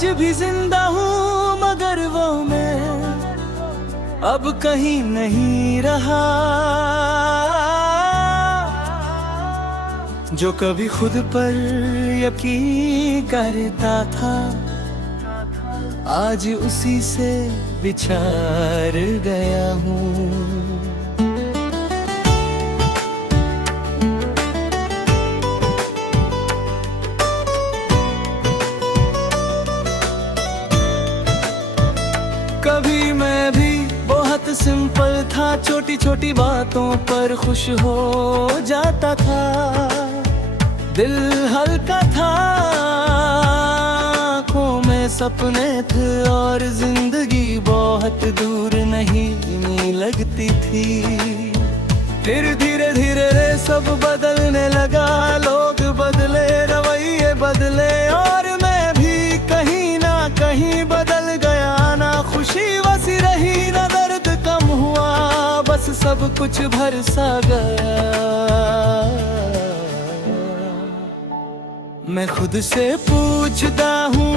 आज भी जिंदा हूँ मगर वो मैं अब कहीं नहीं रहा। जो कभी खुद पर यकीन करता था आज उसी से बिछड़ गया हूँ। कभी मैं भी बहुत सिंपल था, छोटी छोटी बातों पर खुश हो जाता था। दिल हल्का था, आँखों में सपने थे और जिंदगी बहुत दूर नहीं लगती थी। फिर धीरे धीरे सब बदलने लगा, लोग बदले, रवैये बदले और मैं भी कहीं ना कहीं बदल गया। ना खुशी वसी रही ना दर्द कम हुआ, बस सब कुछ भर सा गया। मैं खुद से पूछता हूँ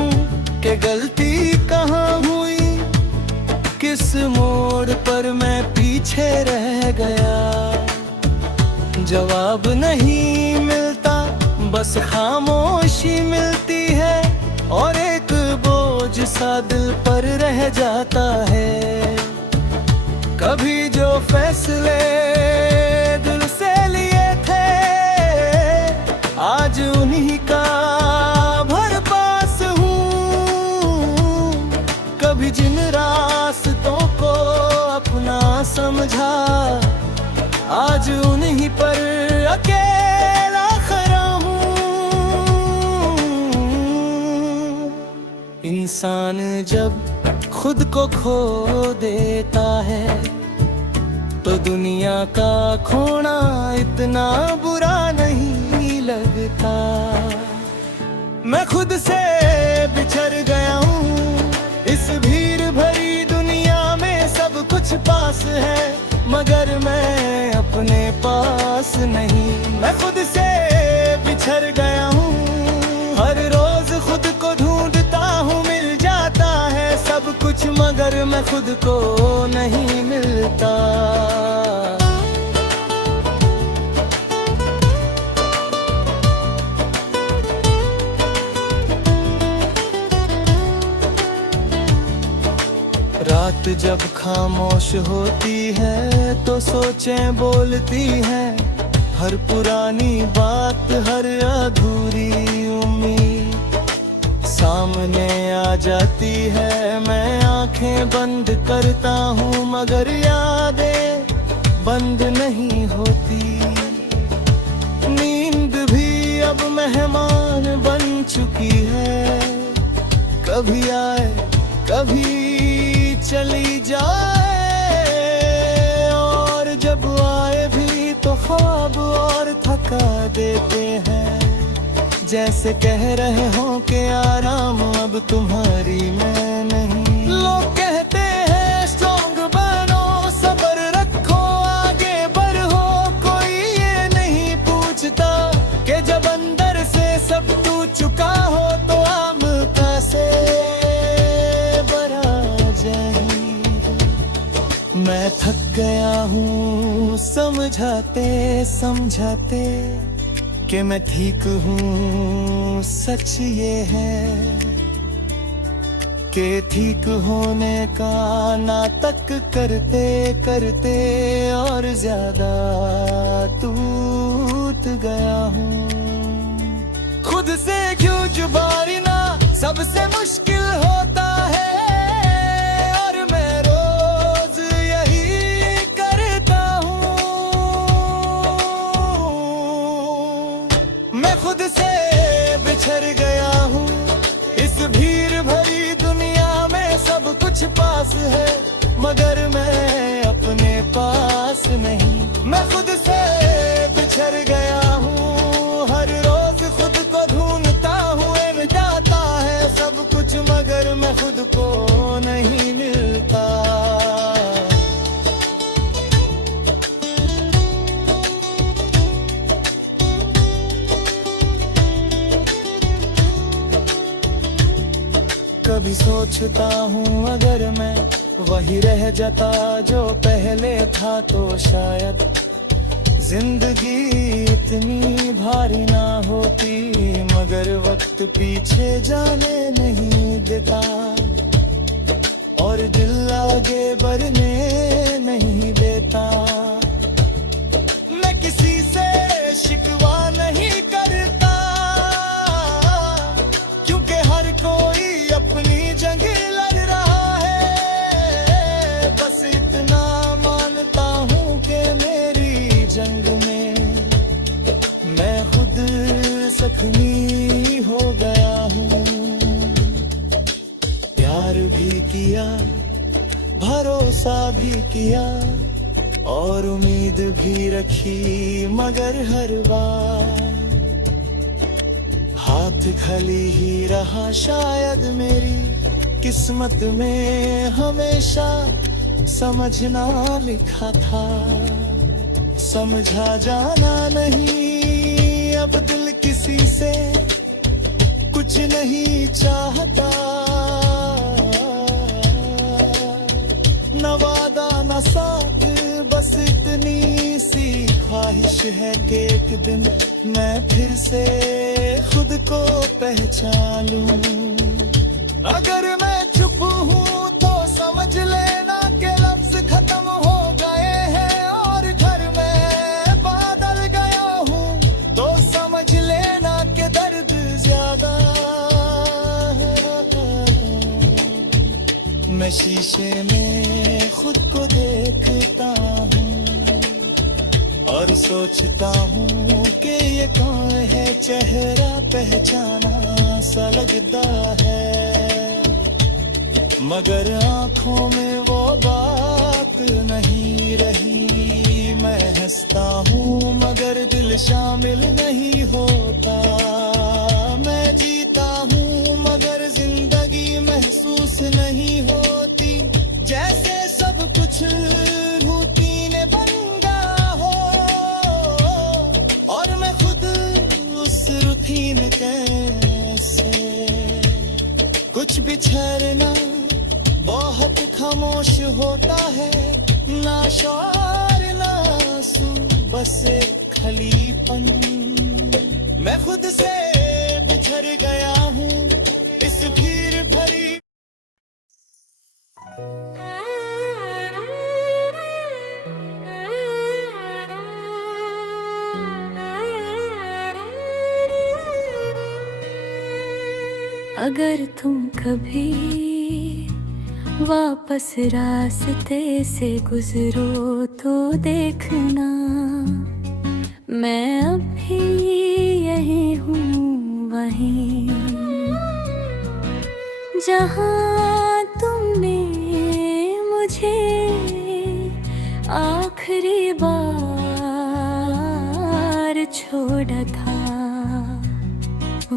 कि गलती कहाँ हुई, किस मोड़ पर मैं पीछे रह गया। जवाब नहीं मिलता, बस खामोशी मिलती है और एक बोझ सा दिल पर रह जाता है। कभी जो फैसले दिल से लिए थे आज उन्हीं का भर पास हूँ। कभी जिन रास्तों को अपना समझा आज उन्हीं पर अकेला खड़ा हूँ। इंसान जब खुद को खो देता है तो दुनिया का खोना इतना बुरा नहीं लगता। मैं खुद से बिछड़ गया हूँ, इस भीड़ भरी दुनिया में सब कुछ पास है मगर मैं अपने पास नहीं। मैं खुद से बिछड़ गया हूँ, हर रोज खुद को ढूंढता हूँ, मिल जाता है सब कुछ मगर मैं खुद को नहीं मिलता। रात जब खामोश होती है तो सोचें बोलती हैं, हर पुरानी बात हर अधूरी उम्मीद सामने आ जाती है। मैं आंखें बंद करता हूँ मगर यादें बंद नहीं होती। नींद भी अब मेहमान बन चुकी है, कभी आए कभी चली जाए और जब आए भी तो ख्वाब और थका देते हैं। जैसे कह रहे हो कि आराम अब तुम्हारी मैं नहीं। लोग कहते हैं स्ट्रॉन्ग बनो, सब्र रखो, आगे बढ़ो, कोई ये नहीं पूछता कि जब अंदर से सब टूट चुका हो तो आम कैसे मैं थक गया हूँ समझाते समझाते कि मैं ठीक हूँ। सच ये है कि ठीक होने का नाटक करते करते और ज्यादा टूट गया हूँ। खुद से क्यों जुबारना सबसे मुश्किल होता है और मैं रोज यही करता हूँ। मैं खुद से बिछड़ गया हूँ, इस भीड़ भरी दुनिया में सब कुछ पास है मगर मैं अपने पास नहीं। मैं खुद से बिछड़ गया हूँ, हर रोज खुद को ढूंढता हूँ, मिल जाता है सब कुछ मगर मैं खुद को कभी सोचता हूँ अगर मैं वही रह जाता जो पहले था तो शायद जिंदगी इतनी भारी ना होती, मगर वक्त पीछे जाने नहीं देता और दिल आगे बढ़ने नहीं देता। मैं किसी से शिकवा नहीं करता, क्योंकि हर कोई अपनी जंग लड़ रहा है। बस इतना मानता हूँ कि मेरी जंग में मैं खुद जख्मी हो गया हूँ। प्यार भी किया, भरोसा भी किया और उम्मीद भी रखी, मगर हर बार हाथ खाली ही रहा। शायद मेरी किस्मत में हमेशा समझना लिखा था, समझा जाना नहीं। अब दिल किसी से कुछ नहीं चाहता, न वादा न साथ, बस इतनी सी ख्वाहिश है कि एक दिन मैं फिर से खुद को पहचान लूं। अगर मैं चुप हूँ तो समझ लेना कि लफ्ज खत्म हो गए हैं, और घर में बादल गया हूँ तो समझ लेना कि दर्द ज्यादा है। मैं शीशे में खुद को देखता हूँ और सोचता हूँ कि ये कौन है, चेहरा पहचाना सा लगता है, मगर आँखों में वो बात नहीं रही। मैं हंसता हूँ मगर दिल शामिल नहीं होता, मैं जीता हूँ मगर जिंदगी महसूस नहीं होती। जैसे सब कुछ रूटीन बन गया हो और मैं खुद उस रूटीन कैसे। कुछ भी ठहरना बहुत खामोश होता है, ना शोर ना आंसू, बस एक खालीपन। मैं खुद से बिछड़ गया हूँ इस भीड़ भरी। अगर तुम कभी वापस रास्ते से गुजरो तो देखना, मैं अभी यही हूँ वहीं जहाँ तुमने मुझे आखिरी बार छोड़ा था।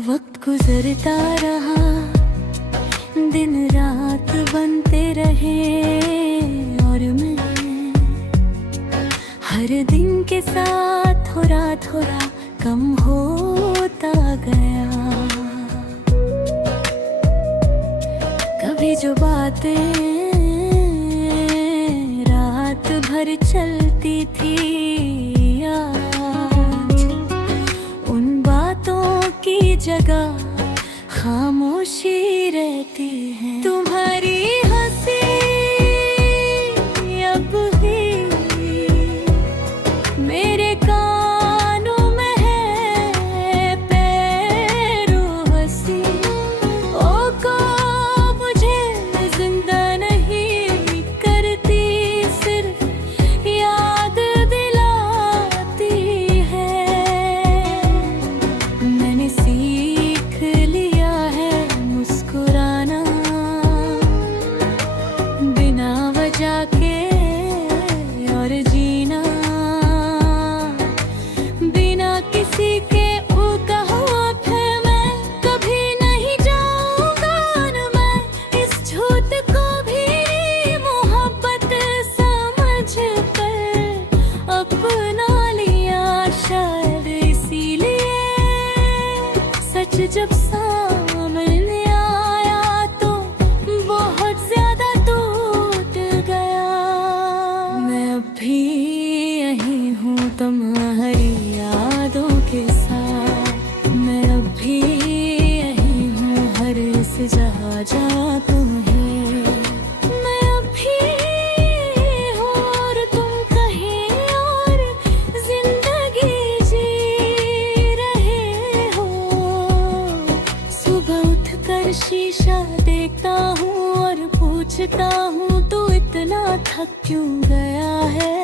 वक्त गुजरता रहा, दिन रात बनते रहे और मैं हर दिन के साथ थोड़ा थोड़ा कम होता गया। कभी जो बातें रात भर चलती थी, आज उन बातों की जगह खामोशी रहती है। तुम्हारी हंसी अब भी मेरे कानों में है, पैरों हंसी ओ को मुझे जिंदा नहीं करती, सिर्फ याद दिलाती है। मैंने सीख लिया है मुस्कुराना, सोचा तुम्हें मैं अभी हूँ और तुम कहीं और जिंदगी जी रहे हो। सुबह उठकर शीशा देखता हूँ और पूछता हूँ तू इतना थक क्यों गया है।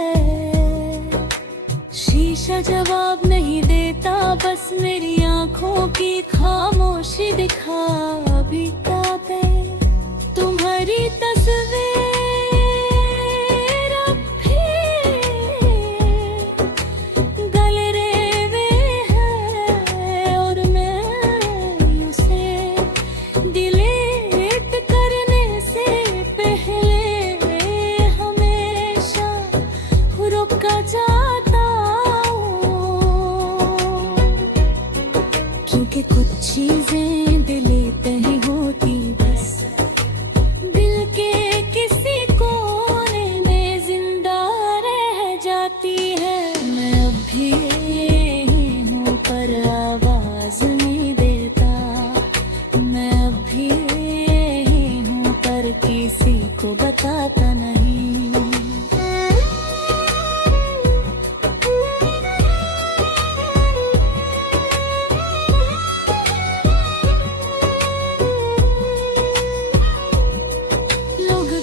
शीशा जवाब नहीं देता, बस मेरी आंखों की खामोशी दिखा भी पाते। तुम्हारी तस्वीर अब भी गैलरी में है और मैं उसे डिलीट करने से पहले हमेशा रुक जाता हूँ, क्योंकि कुछ चीजें दिल पे ही होती बस दिल के किसी कोने में जिंदा रह जाती है। मैं अब भी यही हूँ पर आवाज नहीं देता, मैं अब भी यही हूँ पर किसी को बताता नहीं।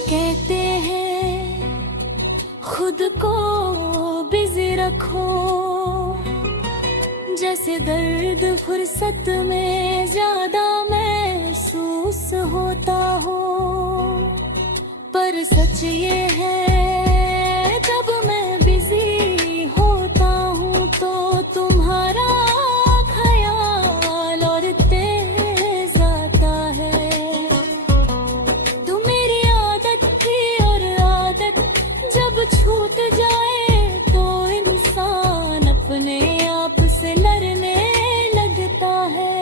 कहते हैं खुद को बिजी रखो, जैसे दर्द फुर्सत में ज्यादा महसूस होता हो। पर सच ये है जब मैं बिजी होता हूँ तो तुम्हारा ख्याल और तेज आता है। जब छूट जाए तो इंसान अपने आप से लड़ने लगता है।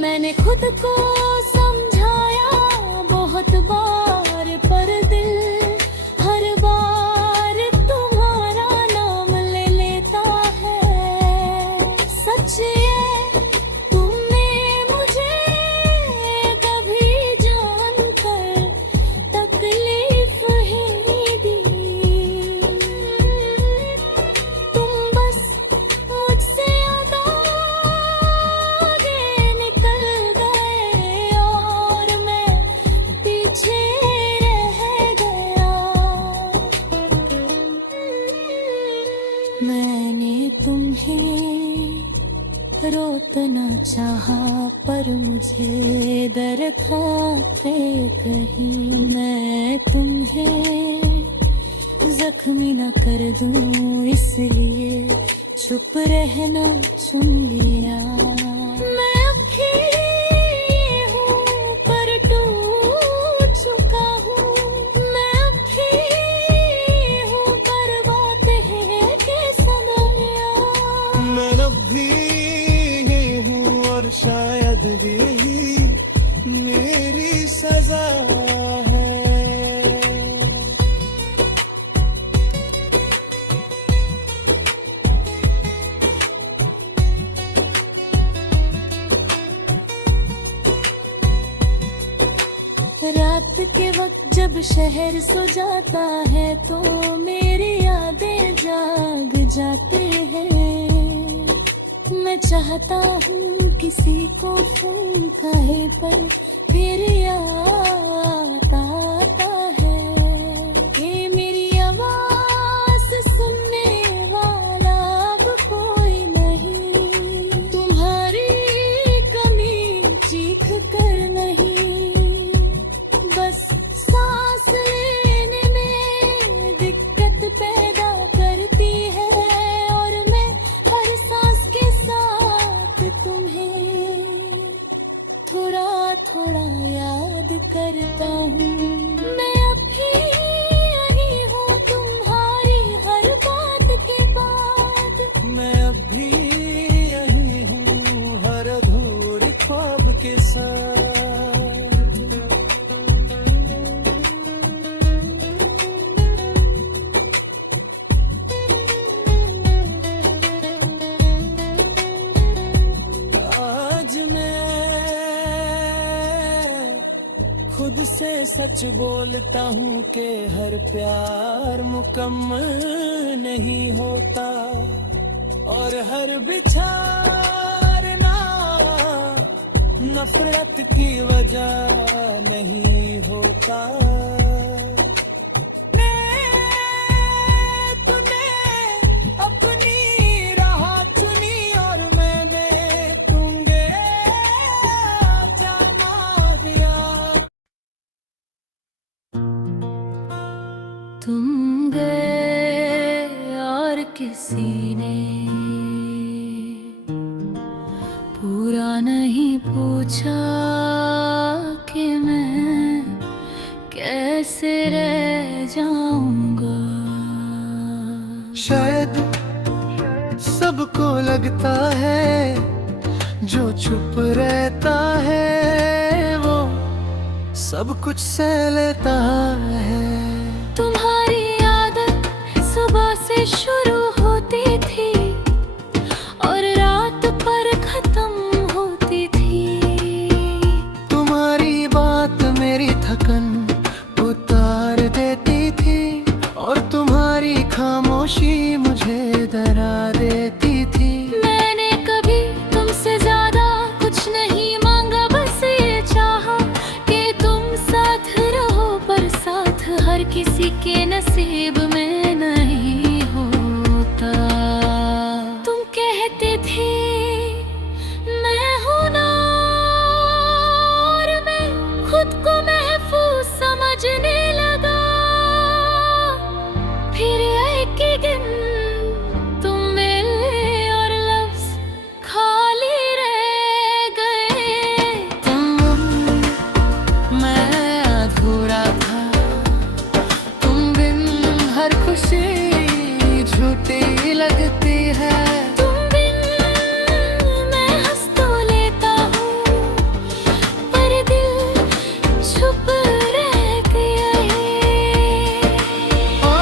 मैंने खुद को समझाया बहुत बार पर दिल हर बार तुम्हारा नाम ले लेता है। सच ये तुमने मुझे कभी जानकर तकलीफ मैंने तुम्हें रोकना चाहा पर मुझे डर था थे कहीं मैं तुम्हें जख्मी न कर दूं, इसलिए चुप रहना चुन लिया। मैं अभी हूँ पर टूट चुका हूँ, मैं अभी हूँ पर बात है कि सनमिया। मैं अभी हूँ और शायद यही मेरी सजा है। रात के वक्त जब शहर सो जाता है तो मेरी यादें जाग जाते हैं। मैं चाहता हूँ किसी को फोन कहे पर फिर याद आता है कि मेरी आवाज सुनने वाला अब कोई नहीं। तुम्हारी कमी चीख कर नहीं, बस सांस लेने में दिक्कत पैदा करती है और मैं हर सांस के साथ तुम्हें थोड़ा थोड़ा याद करता हूँ। मैं अभी यही हूँ तुम्हारी हर बात के बाद, मैं अभी यही हूँ हर अधूरे ख्वाब के साथ। आज मैं खुद से सच बोलता हूँ कि हर प्यार मुकम्मल नहीं होता, और हर बिछाना नफरत की वजह नहीं होता। तूने अपनी राह चुनी और मैंने तुंगे जमा दिया। तुम गए और किसी ने पूरा नहीं पूछा कि मैं कैसे रह जाऊंगा। शायद सबको लगता है जो चुप रहता है वो सब कुछ सह लेता है। तुम्हारी आदत सुबह से शुरू होती थी और रात पर खत्म होती थी। तुम्हारी बात मेरी थकन उतार देती थी और तुम्हारी खामोशी मुझे डरा देती थी। मैंने कभी तुमसे ज्यादा कुछ नहीं मांगा, बस ये चाहा कि तुम साथ रहो, पर साथ हर किसी के नसीब में नहीं होता। तुम कहते थे मैं हूं ना, और मैं खुद को महफूज समझने लगा। फिर एक ही दिन तुम मिले और लफ्ज खाली रह गए। तुम मैं अधूरा था, तुम बिन हर खुशी झूठी लगती है। तुम बिन मैं हंस तो लेता हूँ, पर दिल चुप रह गया है। ओ,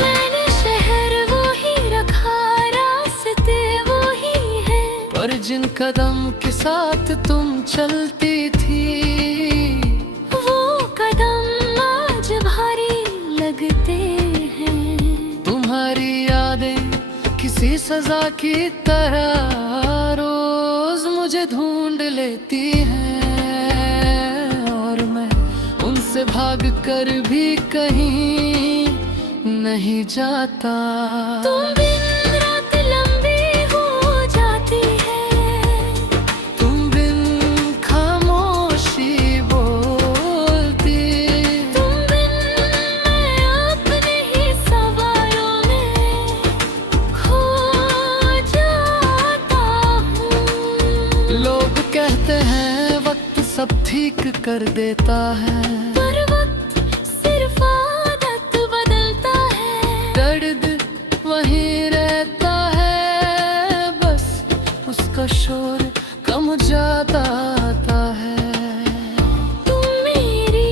मैंने शहर वो ही रखा, रास्ते वो ही है, पर जिन कदम के साथ तुम चलती थी वो कदम आज भारी लगते हैं। तुम्हारी यादें किसी सजा की तरह रोज मुझे ढूंढ लेती हैं, और मैं उनसे भाग कर भी कहीं नहीं जाता। तुम बिन रात लंबी हो जाती है, तुम बिन खामोशी बोलती। तुम बिन मैं अपने ही सवालों में खो जाता हूँ। लोग कहते हैं वक्त सब ठीक कर देता है, पर वक्त सिर्फ आदत बदलता है। दर्द वहीं रहता है, बस उसका शोर कम ज्यादा आता है। तुम मेरी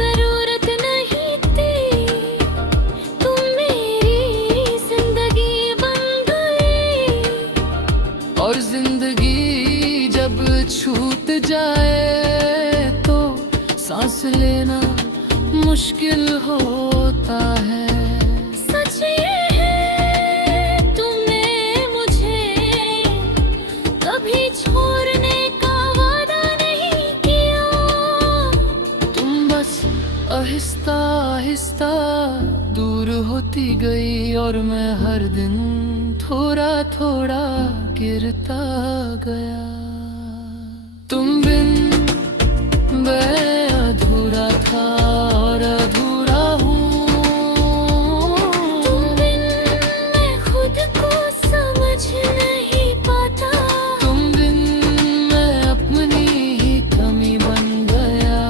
जरूरत नहीं थी, तुम मेरी जिंदगी बन गई, और जिंदगी जब छूट जाए तो सांस लेना मुश्किल होता है। सच ये है तुमने मुझे कभी छोड़ने का वादा नहीं किया। तुम बस आहिस्ता आहिस्ता दूर होती गई और मैं हर दिन थोड़ा थोड़ा गिरता गया। तुम बिन मैं अधूरा था और अधूरा हूँ। तुम बिन मैं खुद को समझ नहीं पाता। तुम बिन मैं अपनी ही कमी बन गया।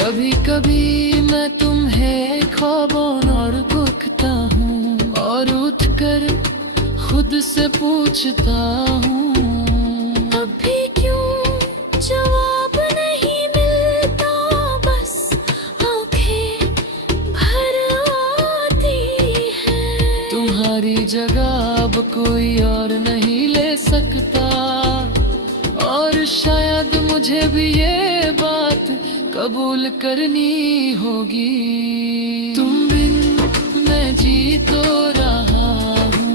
कभी खुद से पूछता हूँ, अभी क्यों जवाब नहीं मिलता, बस आंखें भर आती है। तुम्हारी जगह अब कोई और नहीं ले सकता, और शायद मुझे भी ये बात कबूल करनी होगी। तुम बिन मैं जी तो रहा हूँ,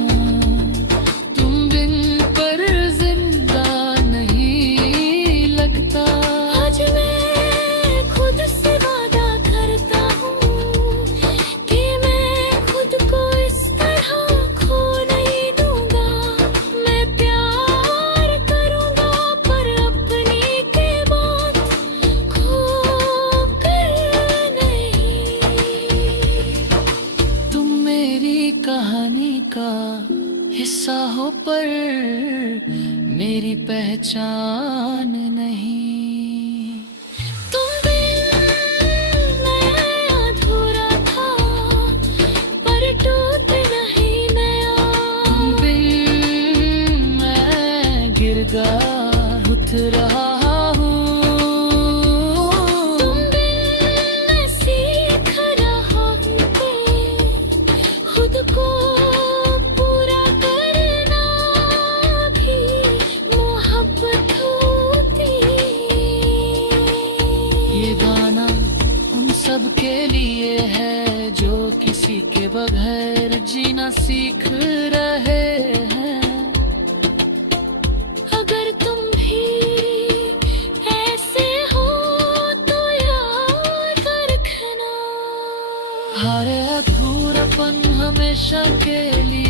तुम बिन पर जिंदा नहीं लगता। आज मैं खुद से वादा करता हूँ कि मैं खुद को इस तरह खो नहीं दूंगा। मैं प्यार करूंगा पर अपनी के बात खो कर नहीं। तुम मेरी कहानी का हिस्सा हो पर मेरी पहचान नहीं। तुम बिन मैं अधूरा था पर टूट नहीं नया। तुम बिन मैं गिरदार उठ रहा हूँ। तुम बिन मैं सीख रहा हूँ कि खुद को पूरा करना भी मोहब्बत होती। ये गाना उन सब के लिए है जो किसी के बगैर जीना सीख रहे हैं। अगर तुम भी ऐसे हो तो याद रखना। हर अधूरापन हमेशा के लिए